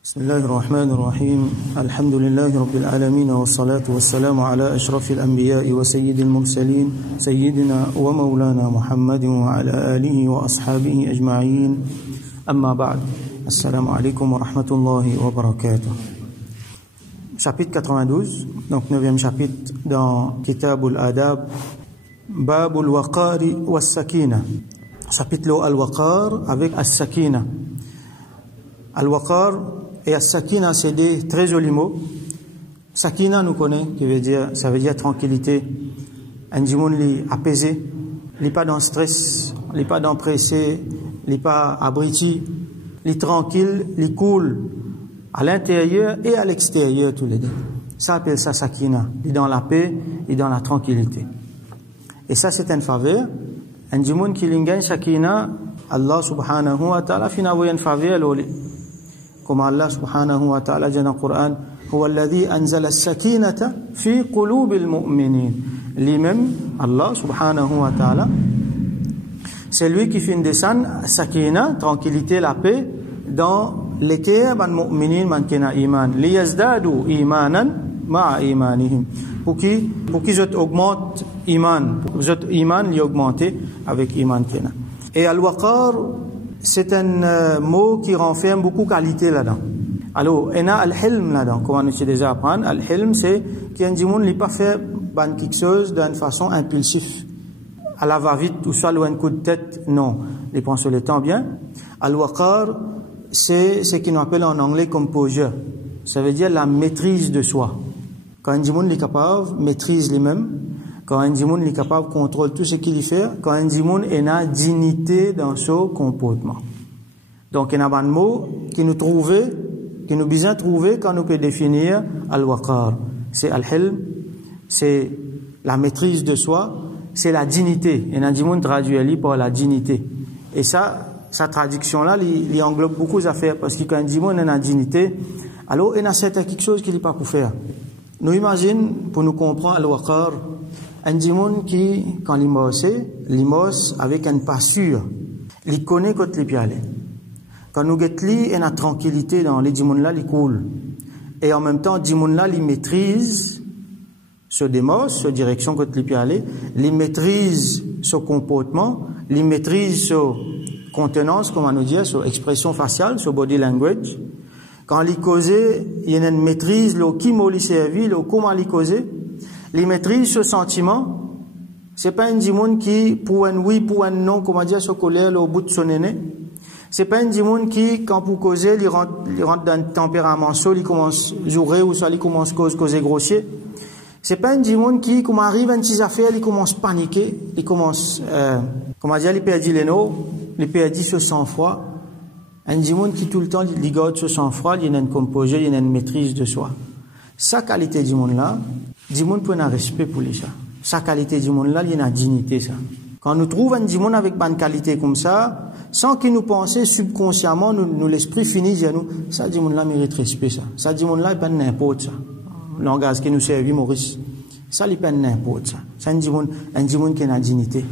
بسم الله الرحمن الرحيم الحمد لله رب العالمين والصلاة والسلام على أشرف الأنبياء وسيد المرسلين سيدنا ومولانا محمد وعلى آله وأصحابه أجمعين أما بعد السلام عليكم ورحمة الله وبركاته. Chapitre 92, donc 9e chapitre dans Kitab al-Adab, Bab al-Waqari was-Sakina. Chapitre al-Waqar avec as-Sakina. Al-Waqar et as-Sakina, c'est des très jolis mots. Sakina, nous connaît, ça veut dire tranquillité. Un djimoun li apaisé, li pas dans stress, li pas dans pressé, li pas abriti, li tranquille, li cool, à l'intérieur et à l'extérieur tous les deux. Ça appelle ça Sakina, li dans la paix et dans la tranquillité. Et ça c'est une faveur. Un djimoun qui lingagne Sakina, Allah subhanahu wa ta'ala fina voyen faveur l'oli. Comme Allah subhanahu wa ta'ala dit dans le Coran, هو الذي أنزل السكينة في قلوب المؤمنين. Lui-même, Allah subhanahu wa ta'ala, c'est lui qui fait descendre sakina, tranquillité, la paix, dans les cœurs des mu'minin man kena iman. Liyazdadu imanan ma'a imanihim. Pour qu'ils augmentent iman, pour qu'ils iman li augmenter avec iman kena. Et al-waqar, c'est un mot qui renferme beaucoup de qualité là-dedans. Alors, il y a al-hilm là-dedans, comme on a déjà appris. Al-hilm, c'est qu'un djimoun n'a pas fait quelque chose d'une façon impulsive, à la va-vite, ou soit un coup de tête, non. Il prend sur le temps bien. Al-waqar, c'est ce qu'on appelle en anglais composure. Ça veut dire la maîtrise de soi. Quand un djimoun est capable, maîtrise lui-même. Quand un djimoun est capable, contrôle tout ce qu'il fait. Quand un djimoun a dignité dans son comportement. Donc, il y a un mot qui nous besoin trouver quand nous peut définir al-waqar. C'est al-hilm, c'est la maîtrise de soi, c'est la dignité. Il y a un djimoun traduit par la dignité. Et ça, sa traduction-là, il englobe beaucoup d'affaires. Parce que quand un djimoun a une dignité, alors il y a quelque chose qu'il n'est pas pour faire. Nous imaginons, pour nous comprendre al-waqar, un djimoun qui, quand il mosse avec une passure, il connaît quand il peut aller. Quand nous guettons, il y a une tranquillité dans les djimoun là, il coule. Et en même temps, djimoun là, il maîtrise ce démos, ce direction quand il peut aller, il maîtrise ce comportement, il maîtrise ce contenance, comment nous dire, ce expression faciale, ce body language. Quand il cause, il y a une maîtrise, le qui m'a servi, le comment il cause. Il maîtrise ce sentiment. C'est pas un djimoun qui, pour un oui, pour un non, comment dire, se colère au bout de son nez. C'est pas un djimoun qui, quand pour causer, il rentre dans un tempérament soit il commence à jouer, ou soit il commence à causer grossier. C'est pas un djimoun qui, comme arrive à une petite affaire, il commence à paniquer, il commence, comment dire, il perd les noms, il perd ce sang-froid. Un djimoun qui tout le temps, il garde ce sang-froid, il y a une composure, il y a une maîtrise de soi. Sa qualité djimoun là, djimoun peut un respect pour les gens. Sa qualité djimoun là, il y a une dignité, ça. Quand nous trouvons un djimoun avec bonne qualité comme ça, sans qu'il nous pense subconsciemment, nous l'esprit finit dire nous, ça djimoun là mérite respect, ça. Ça djimoun là, il pas n'importe ça. Le langage qui nous servit, Maurice. Ça, il pas n'importe ça. C'est un djimoun qui a une dignité.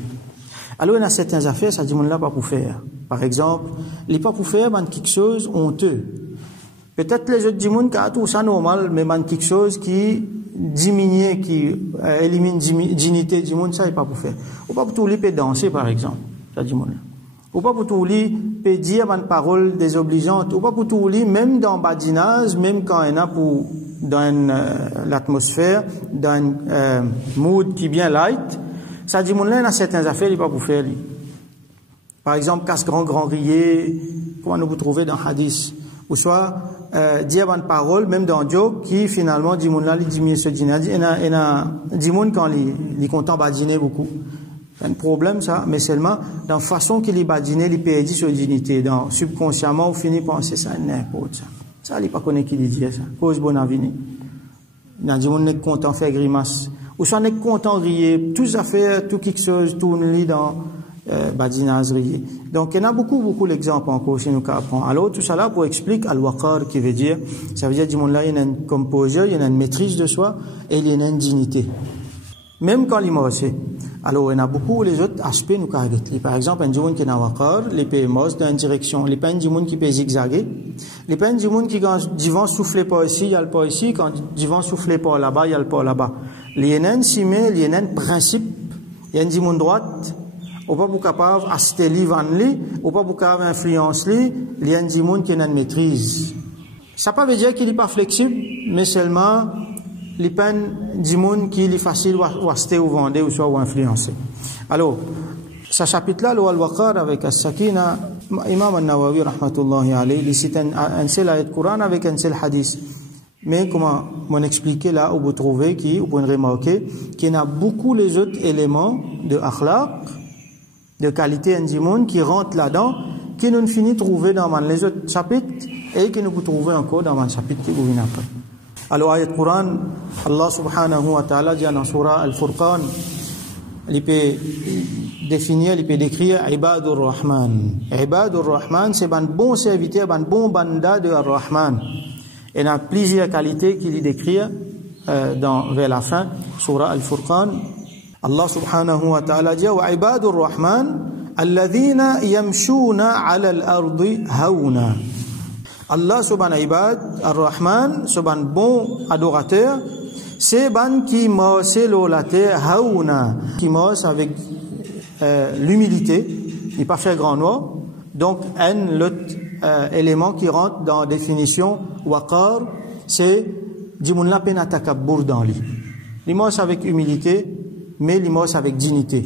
Alors, il y a certaines affaires, ça djimoun là pas pour faire. Par exemple, il n'est pas pour faire quelque chose honteux. Peut-être les autres djimoun qui ont tout ça normal, mais quelque chose qui diminue, qui élimine dignité djimoun, ça, il n'est pas pour faire. Ou pas pour tout lui peut danser, par exemple, ça djimoun là. Ou pas pour tout lui peut dire une parole désobligeante. Ou pas pour tout lui, même dans badinage, même quand il y en a pour, dans l'atmosphère, dans un mood qui est bien light, ça djimoun là, il y a certaines affaires, il n'est pas pour faire, lui. Par exemple, casse grand rier, comment nous vous trouvez dans hadith. Ou soit, dire une parole, même dans joke, qui finalement, djimoun là, il diminue ce dîner. Il y a djimoun quand il est content badiner beaucoup. C'est un problème, ça, mais seulement, dans la façon qu'il est badiné, il perd sa dignité. Dans, subconsciemment, on finit par penser ça, n'importe ça. Ça, il n'est pas connu qui dit ça. Cause bonne avenir. Il y a djimoun n'est content faire grimace. Ou soit n'est content rire. Tout ça fait, tout quelque chose, tourne-li dans, badinage rire. Donc, il y en a beaucoup d'exemples encore, si nous apprenons. Alors, tout ça là, pour expliquer al-waqar, qui veut dire, ça veut dire, djimoun là, il y a une composure, il y a une maîtrise de soi, et il y a une dignité. même quand il mose. Alors, il y en a beaucoup les autres aspects nous caractérisent. Par exemple, un djimoun qui est dans wakar, les pays mos dans une direction. Les pas un djimoun qui peut zigzaguer. Les pas un djimoun qui, quand du vent souffle pas ici, il y a le pas ici. Quand du vent souffle pas là-bas, il y a le pas là-bas. Les yenen simé, les yenen principe. Il y a un djimoun droite. Ou pas pour capable acheter li, vendre li. Ou pas pour capable influence li. Il y a un djimoun qui est une maîtrise. Ça ne veut pas dire qu'il n'est pas flexible, mais seulement les peines du monde qui est facile ou acheter ou vendre ou soit ou influencer. Alors, ce chapitre-là, le Al-Waqar avec As-Sakina, Imam Al-Nawawi, rahmatullahi alayhi, il cite un seul ayat Coran avec un seul hadith. Mais comment m'en expliquer là où vous trouvez, vous pouvez remarquer qu'il y a beaucoup les autres éléments de akhlaq, de qualité du monde qui rentrent là-dedans, qui nous finit de trouver dans les autres chapitres et que nous pouvons trouver encore dans le chapitre qui vient après. Alors, ayat Quran, Allah subhanahu wa ta'ala dit dans surah Al-Furqan, il peut définir, il peut décrire Ibadur Rahman. Ibadur Rahman, c'est un bon serviteur, un bon banda de Ar-Rahman. Il y a plusieurs qualités qu'il décrit vers la fin, surah Al-Furqan. Allah subhanahu wa ta'ala dit Wa Ibadur Rahman, alladhina yamshuna ala al-ardi hawna. Allah subhanahu ibad ar-Rahman, subhan bon adorateur, c'est ban qui marche la terre haouna, qui marche avec l'humilité, il pas fait grand noir. Donc l'autre élément qui rentre dans la définition waqar, c'est dimoun la peine takabbur dans lui. Il marche avec humilité, mais il marche avec dignité.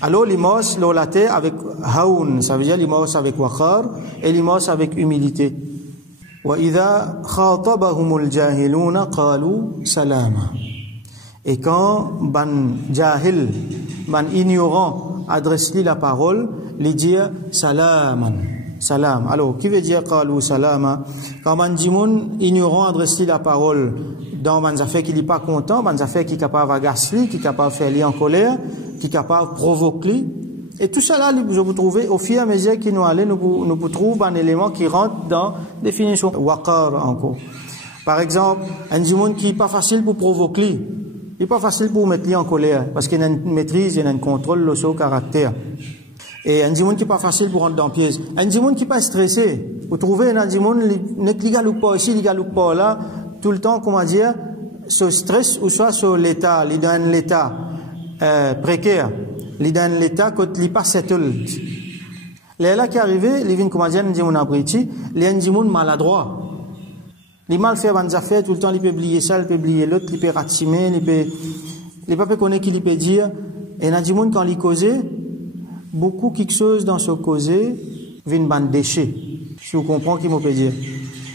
Alors il marche la terre avec haoun, ça veut dire il marche avec waqar et il marche avec humilité. وَإِذَا خَاطَبَهُمُ الْجَاهِلُونَ قَالُوا سَلَامًا. Et quand ban jahil, ban ignorant adresse-lui la parole, lui dit salaman, salam. Alors, qui veut dire qalu salama? Quand ban dimoun ignorant adresse-lui la parole dans ban affaires qui n'est pas content, ban affaires qui est capable d'agacer, qui est capable de faire lui en colère, qui est capable de provoquer. Et tout ça là, je vous trouvez, au fur et à mesure que nous allons, nous trouvons un élément qui rentre dans la définition waqar encore. Par exemple, un djimoun qui n'est pas facile pour provoquer, il n'est pas facile pour mettre lui en colère, parce qu'il y a une maîtrise, il y a un contrôle de son caractère. Et un djimoun qui n'est pas facile pour rentrer dans pièce. Un djimoun qui n'est pas stressé. Vous trouvez un djimoun, il galoupe pas ici, il galoupe pas là, tout le temps, comment dire, ce stress ou soit sur l'état, il dans l'état précaire. Il dans l'état quand il pas settled. Les là qui arrivé, il vient comment dire, il dit mon abriti, il est un djimoun maladroit. Il mal fait des affaires tout le temps, il peut oublier ça, il peut oublier l'autre, il peut ratimer, il peut connaître qu'il peut dire. Et un djimoun quand il cause, beaucoup quelque chose dans ce causer vient ban déchet. Si vous comprenez ce qu'il peut dire.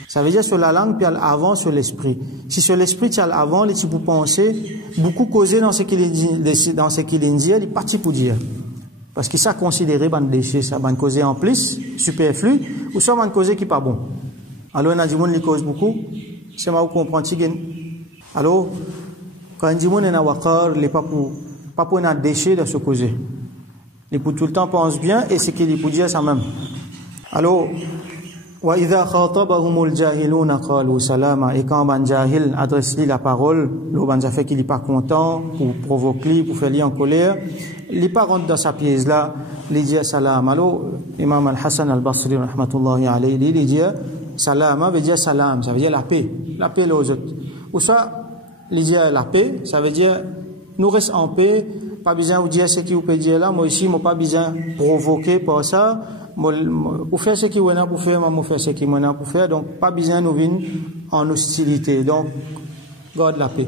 Ça veut dire sur la langue puis avant sur l'esprit. Si sur l'esprit tu as avant, les pour penser, beaucoup causer dans ce qu'il dit, il parti pour dire. Parce que ça considéré ban déchet, ça ban causer en plus superflu ou ça ban causer qui pas bon. Alors un djimoun il cause beaucoup, c'est moi vous comprendre si alors quand un djimoun est en waqar, il pas pour un déchet de se causer. Il pour tout le temps pense bien et c'est qu'il peut dire ça même. Alors وَإِذَا خَاطَبَهُمُ الْجَاهِلُونَ قَالُوا سَلَامًا. Et quand un jahil adresse-lui la parole, l'autre fait qu'il n'est pas content, pour provoquer, pour faire lui en colère, il n'est pas rentre dans sa pièce là, il dit salam. Alors, Imam Al-Hassan Al-Basri, rahmatullahi alayhi, il dit salama veut dire salam, ça veut dire la paix aux autres. Ou ça, il dit la paix, ça veut dire nous restons en paix, pas besoin de vous dire ce que vous pouvez dire là, moi aussi, moi pas besoin de provoquer pour ça. Pour faire ce qui est pour faire, moi faire ce qui est pour faire, donc pas besoin de nous venir en hostilité, donc garde la paix.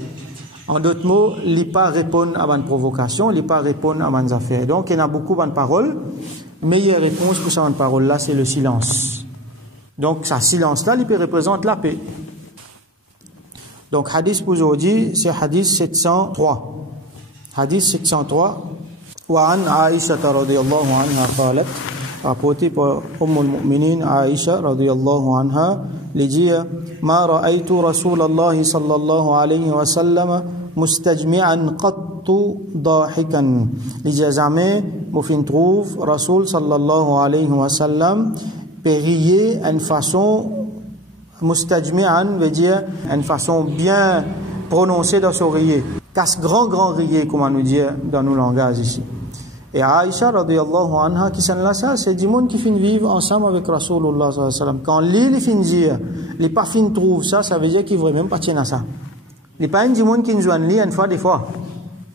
En d'autres mots, il n'est pas répondre à une provocation, il n'est pas répondre à une affaire. Donc il y a beaucoup de paroles, meilleure réponse pour cette parole là, c'est le silence. Donc ce silence là, il peut représenter la paix. Donc hadith pour aujourd'hui, c'est hadith 703. Hadith 703. وعن عائشة رضي الله عنها قالت rapporté par al-Mu'minin Aisha radiyallahu anha, il dit ma ra'aytu Rasulullah sallallahu alayhi wa sallam mustajmi'an qattu dahikan. Il dit jamais me fin trouve Rasul sallallahu alayhi wa sallam prier une façon mustajmi'an veut dire une façon bien prononcée dans son rier. casse grand rier, comme on nous dit dans nos langages ici. Et Aïcha, radiyallahu anha, qui s'en là ça, c'est du monde qui finit vivre ensemble avec Rasulullah, sallallahu alayhi wa sallam. Quand lui, il finit dire, les pas fin trouve ça, ça veut dire qu'il ne veut même pas tenir à ça. Il n'est pas du monde qui nous joint lui, une fois, des fois.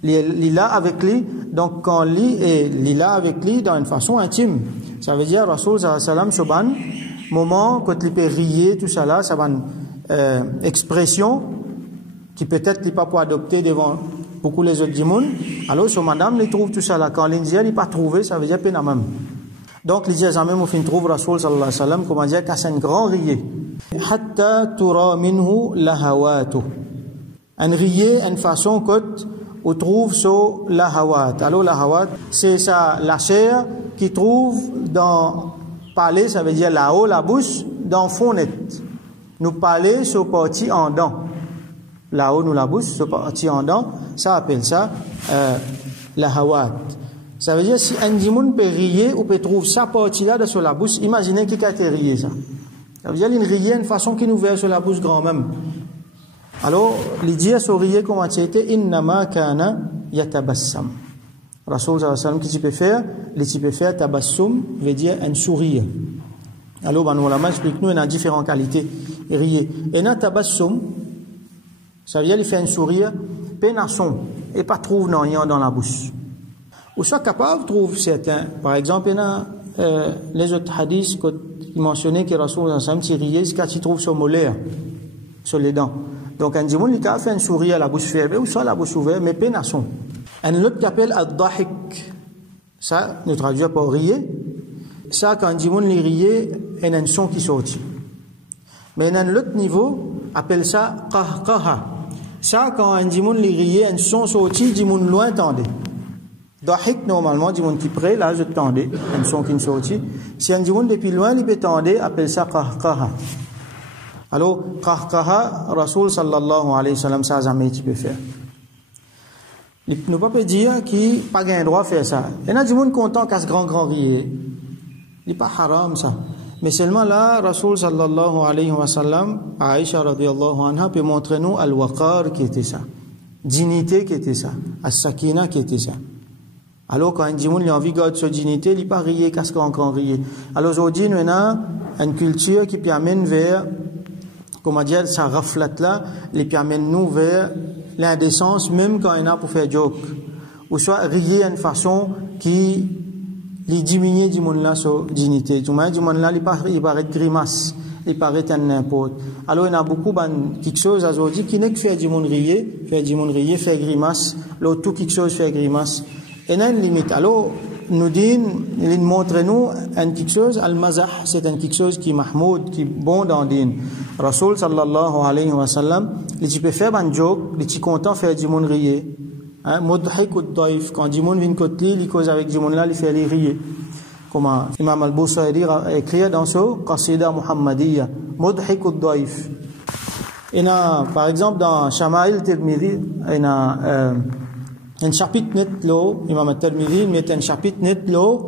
Il est là avec lui, donc quand lui est là avec lui dans une façon intime. Ça veut dire, Rasul, sallallahu alayhi wa sallam, soban, moment, quand il peut rier, tout ça là, ça va une expression qui peut-être n'est pas pour adopter devant beaucoup les autres du monde. Alors, sur madame, il trouve tout ça là. Quand l'Indien n'est pas trouvé, ça veut dire peine à même. Donc, les gens même, au fin, trouvent Rasul sallallahu alayhi wa sallam, comment dire, qu'à un grand rier. Hatta tura minhu lahawatu. Un rier, une façon qu'on trouve sur lahawat. Alors, lahawat, c'est ça, la chair qui trouve dans parler, ça veut dire là-haut, la bouche, dans fond net. Nous parler sur partie en dents. Là-haut, nous la bouche, sur partie en dents, ça appelle ça la hawat. Ça veut dire si un dimoun peut rier ou peut trouver sa partie-là sur la bouche, imaginez qui a été rié ça. Ça veut dire qu'il riait une façon qui nous verrait sur la bouche grand même. Alors, l'idée sur rier comment c'était innama kana yatabassam. Rasul sallallahu alayhi wa sallam, qui peut faire, les peut faire tabassum veut dire un sourire. Alors, ben, nous explique nous, il y a différentes qualités. Rier. Et na tabassum, ça veut dire qu'il fait un sourire, pénasson, et pas trouve rien dans la bouche. Ou soit capable, trouve certains. Par exemple, il y a les autres hadiths qui mentionnaient que Rasul sallallahu alayhi wa sallam riait, c'est quand il trouve son molaire, sur les dents. Donc, un dimoun, il a fait un sourire à la bouche fermée, ou soit la bouche ouverte, mais pénasson. Un autre qui appelle ad-dahik. Ça, nous traduisons par rier. Ça, quand un dimoun il riait, il y a un son qui sortit. Mais un autre niveau, appelle ça qahqaha. Ça, quand un dimoun il riait, un son sorti, dimoun loin tendait. Dahik, normalement, dimoun qui près, là, je tendais, un son qui sortit. Si un dimoun depuis loin, il peut tendait, appelle ça qahqaha. Alors, qahqaha, Rasul sallallahu alayhi wa sallam, ça, jamais tu peux faire. Il ne peut pas dire qu'il n'a pas un droit à faire ça. Il y a des gens contents qu'à ce grand rier. Il n'est pas haram ça. Mais seulement là, Rasul sallallahu alayhi wa sallam, Aïcha radiyallahu anha, peut montrer nous al-waqar qui était ça. Dignité qui était ça. As-sakina qui était ça. Alors quand un djimoun a envie de garder sa dignité, il n'est pas rier qu'à ce grand rier. Alors aujourd'hui, nous avons une culture qui peut amener vers, comment dire, ça reflète là, les peut amener nous vers l'indécence, même quand il y en a pour faire joke. Ou soit rier d'une façon qui les diminue du monde là sa dignité. Du monde là, il paraît grimace, il paraît un n'importe. Alors il y en a beaucoup quelque chose aujourd'hui qui n'est que faire du monde rire, faire grimace, l'autre tout quelque chose faire grimace. Et il y a une limite. Alors nous dit, il montre nous un quelque chose, al-mazah, c'est un quelque chose qui est mahmoud, qui est bon dans le din. Rasul sallallahu alayhi wa sallam, il peut faire un joke, il est content de faire du monde rire. Mudhik ou daif, quand du monde vient côté lui, il cause avec du monde là, il fait les rire. Comme Imam al-Busayri a écrit dans ce Qasida Muhammadiyya, Mudhik ou daif. Il y a, par exemple, dans Shama'il Tirmidhi, il y a un chapitre net là, Imam al-Tirmidhi met un chapitre net là,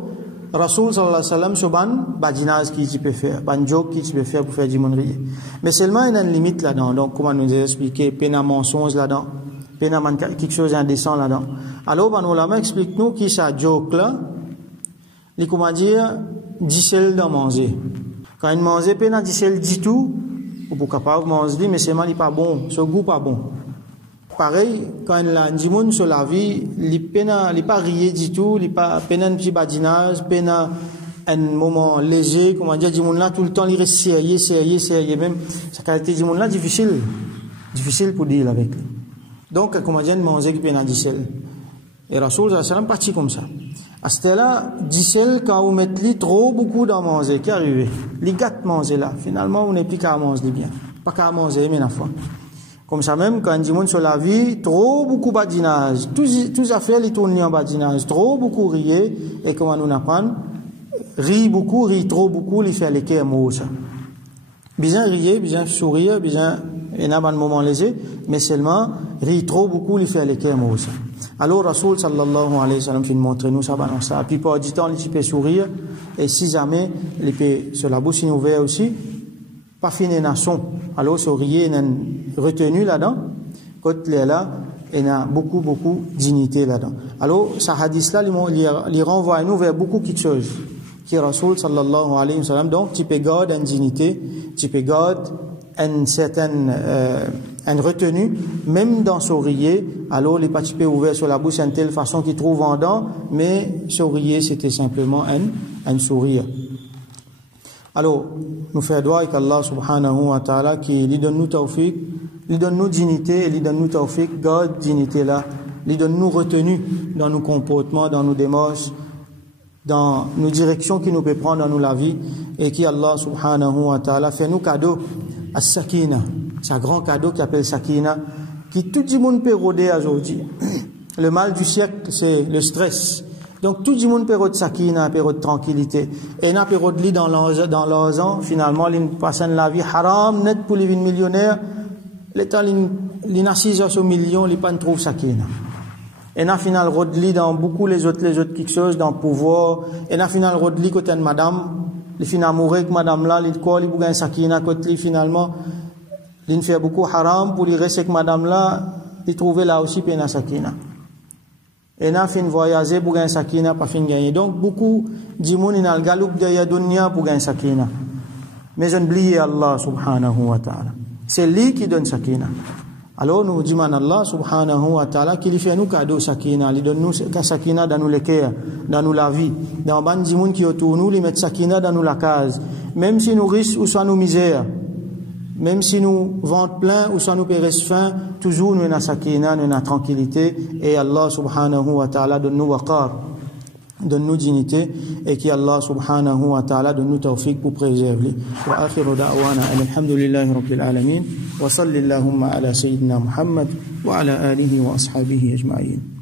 Rasul sallallahu alayhi wa sallam, sur ban badinage qui peut faire, ban joke qui peut faire pour faire du monde rire. Mais seulement il y a une limite là-dedans. Donc, comment nous a expliqué, peine à mensonge là-dedans. Quelque chose d'indécent là-dedans. Alors, ben, ulama explique-nous qui ça joke là, il comment dire, dissel dans manger. Quand il mange, peine à dissel du tout, ou pour capable manger, mais c'est mal, il pas bon, ce goût pas bon. Pareil, quand il a un dimoun sur la vie, il pas rier du tout, il pas peine un petit badinage, peine un moment léger, comment dire, dimoun là, tout le temps, il reste sérieux, même, sa qualité dimoun là, difficile pour dire avec lui. Donc, comment dire, manger qui peine à dissel. Et Rasul sallallahu alayhi wa sallam parti comme ça. À ce là, dissel, quand vous mettez trop beaucoup dans manger, qui arrive? Les gâtes manger là. Finalement, on n'est plus qu'à manger bien. Pas qu'à manger, mais la fois. Comme ça même, quand on dit sur la vie, trop beaucoup badinage. Tous affaires, les tournent en badinage. Trop beaucoup rire. Et comment nous apprendre? Rire beaucoup, rire trop beaucoup, il fait les cœurs mots, ça. Bien rire, bien sourire, bien, il y a un moment léger, mais seulement, rire trop beaucoup, il fait les cœurs mots, ça. Alors, Rasul sallallahu alayhi wa sallam, il montre nous ça, balance ça. Puis, pour du temps, il peut sourire, et si jamais, il peut, sur la bouche, il ouvert aussi, pas fini nation. Alors, sourire, il y a une retenue là-dedans, quand il est là, et il y a beaucoup de dignité là-dedans. Alors, ce hadith-là, il renvoie nous vers beaucoup de choses. Qui est Rasoul sallallahu alayhi wa sallam. Donc, tu peux garder une dignité, tu peux garder une certaine une retenue, même dans sourire. Alors, les petits peu ouverts sur la bouche, d'une telle façon qu'ils trouvent vendant, mais sourire, c'était simplement un sourire. Alors, nous faisons droit avec Allah subhanahu wa ta'ala qui lui donne nous tawfiq, lui donne nous dignité, et lui donne nous tawfiq, garde dignité là, lui donne nous retenue dans nos comportements, dans nos démarches, dans nos directions qui nous peut prendre dans la vie, et qui Allah subhanahu wa ta'ala fait nous cadeau, as-sakina, c'est un grand cadeau qui appelle sakina, qui tout le monde peut rôder aujourd'hui. Le mal du siècle, c'est le stress. Donc tout le monde peut rôder sakina, peut rôder tranquillité. Et n'a peut rôder dans leurs ans, finalement, ils passent la vie haram, net pour les millionnaires, l'État, ils assisent sur millions, ils ne trouvent sakina. Et n'a final rodli dans beaucoup les autres quelque chose dans le pouvoir, et n'a final rodli côté de madame, les fin amoureux avec madame là, les quoi, les bougain sakina côté finalement, ils fait beaucoup haram pour les rester avec madame là, ils trouver là aussi pena sakina. Et n'a fin voyager pour gagner sakina pas fin gagner. Donc beaucoup de monde dans le galoup de la dunya pour gagner sakina. Mais je n'oublie Allah subhanahu wa ta'ala. C'est lui qui donne sakina. Alors nous disons à Allah subhanahu wa ta'ala qu'il fait nous cadeau sakina, il donne nous sakina dans nous les cœurs, dans nous la vie, dans ban di monde qui autour nous, il met sakina dans nous la case, même si nous riches ou soit nous misère, même si nous ventre plein ou soit nous périsse faim, toujours nous avons sakina, nous avons tranquillité, et Allah subhanahu wa ta'ala donne nous waqar, donne nous dignité, et qui Allah subhanahu wa ta'ala donne nous tawfiq pour préserver. Wa akhiru da'wana alhamdulillahi rabbil alamin. وصل اللهم على سيدنا محمد وعلى آله وأصحابه أجمعين.